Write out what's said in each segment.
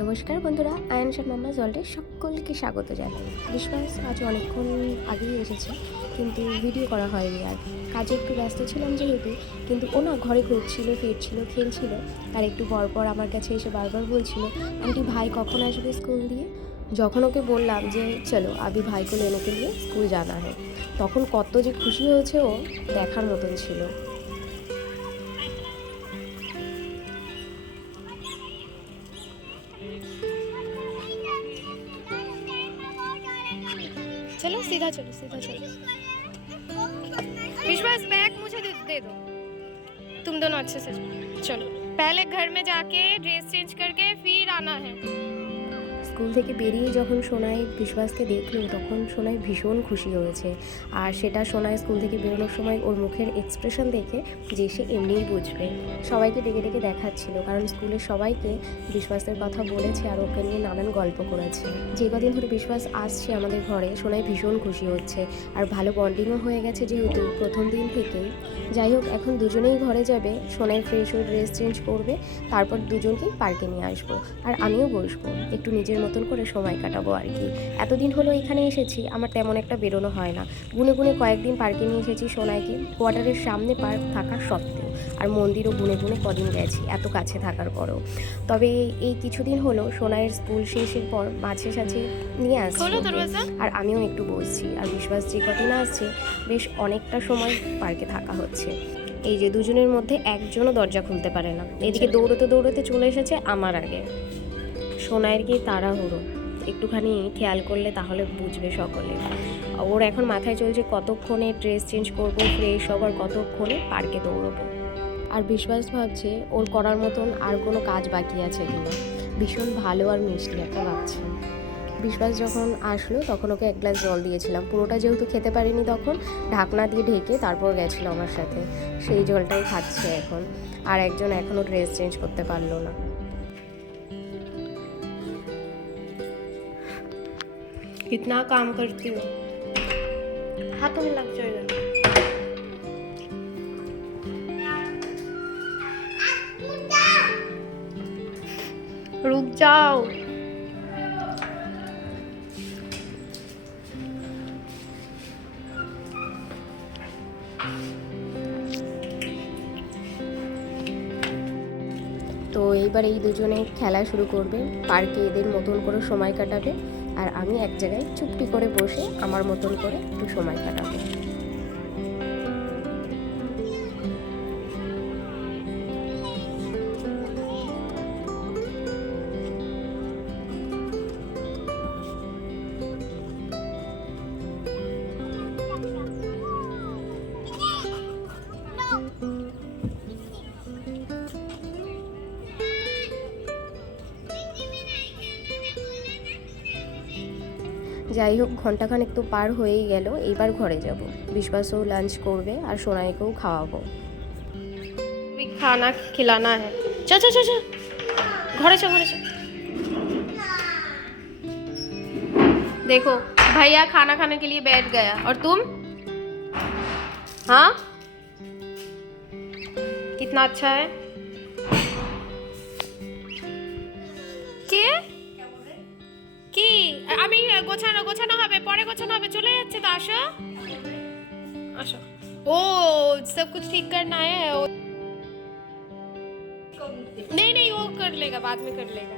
নমস্কার বন্ধুরা আয়ন মাম্মা জলটে সকলকে স্বাগত জানাই। বিশ্বাস আজ অনেকক্ষণ আগেই এসেছে, কিন্তু ভিডিও করা হয়নি আর। কাজে একটু ব্যস্ত ছিলাম যেহেতু, কিন্তু ও না ঘরে ঘুরছিল, ফিরছিল, খেলছিল। আর একটু পর পর আমার কাছে এসে বারবার বলছিল, আন্টি, ভাই কখন আসবে স্কুল দিয়ে? যখন ওকে বললাম যে, চলো, আবি ভাইকে লেনেকে নিয়ে স্কুল জানা হয় তখন কত যে খুশি হয়েছে ও দেখার মতন ছিল। चलो सीधा चलो सीधा चलो। विश्वास बैग मुझे दे, दे दो। तुम दोनों अच्छे से चलो। पहले घर में जाके ड्रेस चेंज करके फिर आना है। স্কুল থেকে বেরিয়ে যখন সোনাই বিশ্বাসকে দেখল, তখন সোনাই ভীষণ খুশি হয়েছে। আর সেটা সোনাই স্কুল থেকে বেরোনোর সময় ওর মুখের এক্সপ্রেশন দেখে যে সে এমনিই বুঝবে। সবাইকে ডেকে ডেকে দেখাচ্ছিল, কারণ স্কুলের সবাইকে বিশ্বাসের কথা বলেছে আর ওকে নিয়ে নানান গল্প করেছে। যে কদিন ধরে বিশ্বাস আসছে আমাদের ঘরে, সোনাই ভীষণ খুশি হচ্ছে। আর ভালো বন্ডিংও হয়ে গেছে যেহেতু প্রথম দিন থেকেই। যাই হোক, এখন দুজনেই ঘরে যাবে, সোনাই ফ্রেশ হয়ে ড্রেস চেঞ্জ করবে, তারপর দুজনকেই পার্কে নিয়ে আসব। আর আমিও বসবো, একটু নিজের মতন করে সময় কাটাবো আর কি। এতদিন হলো এখানে এসেছি আমার তেমন একটা বেরোনো হয় না। গুনে গুনে কয়েকদিন পার্কে নিয়ে এসেছি সোনাইকে কোয়ার্টারের সামনে পার্ক থাকা সত্ত্বেও। আর মন্দিরও গুনে গুনে কদিন গেছি এত কাছে থাকার পরও। তবে এই কিছুদিন হলো সোনাইয়ের স্কুল শেষের পর মাঝে সাঝে নিয়ে আসছি আর আমিও একটু বসছি আর বিশ্বাস যে কদিন আসছে বেশ অনেকটা সময় পার্কে থাকা হচ্ছে। এই যে দুজনের মধ্যে একজনও দরজা খুলতে পারে না। এদিকে আচ্ছা। দৌড়তে দৌড়তে চলে এসেছে আমার আগে। সোনাইয়ের কি তাড়াহুড়ো? একটুখানি খেয়াল করলে তাহলে বুঝবে সকলে। ওর এখন মাথায় চলছে কতক্ষণে ড্রেস চেঞ্জ করব, ফ্রেশ হব আর কতক্ষণে পার্কে দৌড়বো। আর বিশ্বাস ভাবছে ওর করার মতন আর কোনো কাজ বাকি আছে কিনা। ভীষণ ভালো আর মিষ্টি একটা ভাবছে। বিশ্বাস যখন আসলো তখন ওকে এক গ্লাস জল দিয়েছিলাম। পুরোটা যেহেতু খেতে পারিনি তখন ঢাকনা দিয়ে ঢেকে তারপর গেছিল আমার সাথে। সেই জলটাই খাচ্ছে এখন। আর একজন এখনও ড্রেস চেঞ্জ করতে পারল না। कितना काम करती हो हाथों में लग जाएगा रुक जाओ তো এইবার এই দুজনে খেলা শুরু করবে পার্কে এদের মতন করে সময় কাটাবে আর আমি এক জায়গায় চুপটি করে বসে আমার মতন করে একটু সময় কাটাবো। যাই হোক ঘন্টাখানেক তো পার হয়েই গেল এইবার ঘরে যাব বিশ্বাসও লাঞ্চ করবে আর সোনাইকেও খাওয়াবো भी खाना खिलाना है चल चल चल चल घरे चल घरे चल देखो भैया खाना खाने के लिए बैठ गया और तुम हाँ कितना अच्छा है আমি গোছানো গোছানো হবে পরে গোছানো হবে চলে যাচ্ছে তো আসো আসো ओ सब कुछ ठीक करना है ओ, नहीं नहीं वो कर लेगा बाद में कर लेगा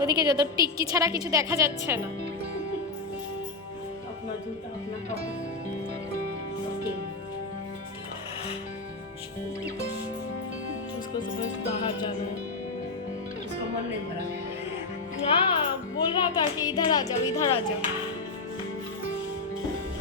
ওদিকে যত টিক্কি ছাড়া কিছু দেখা যাচ্ছে না उसको सुबह बाहर जाना है उसका मन नहीं भरा हाँ बोल रहा था कि इधर आ जाओ इधर आ जाओ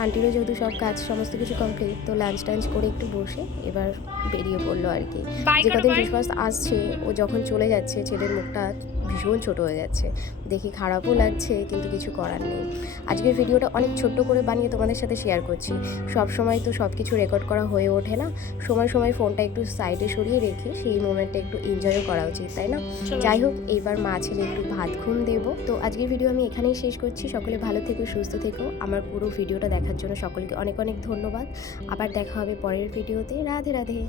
আন্টিরও যেহেতু সব কাজ সমস্ত কিছু কমপ্লিট তো লাঞ্চ টাঞ্চ করে একটু বসে এবার বেরিয়ে পড়লো আর কি বাই যে করো কদিন বাই বিশ্বাস আসছে ও যখন চলে যাচ্ছে ছেলের মুখটা ভীষণ ছোট হয়ে যাচ্ছে। দেখি খারাপও লাগছে কিন্তু কিছু করার নেই। আজকের ভিডিওটা অনেক ছোট্ট করে বানিয়ে তোমাদের সাথে শেয়ার করছি। সব সময় তো সব কিছু রেকর্ড করা হয়ে ওঠে না। সময় সময় ফোনটা একটু সাইডে সরিয়ে রেখে সেই মোমেন্টটা একটু এনজয়ও করা উচিত তাই না? যাই হোক এইবার মা ছেলে একটু ভাত ঘুম দেবো। তো আজকের ভিডিও আমি এখানেই শেষ করছি। সকলে ভালো থেকো সুস্থ থেকো। আমার পুরো ভিডিওটা দেখার জন্য সকলকে অনেক অনেক ধন্যবাদ। আবার দেখা হবে পরের ভিডিওতে রাধে রাধে।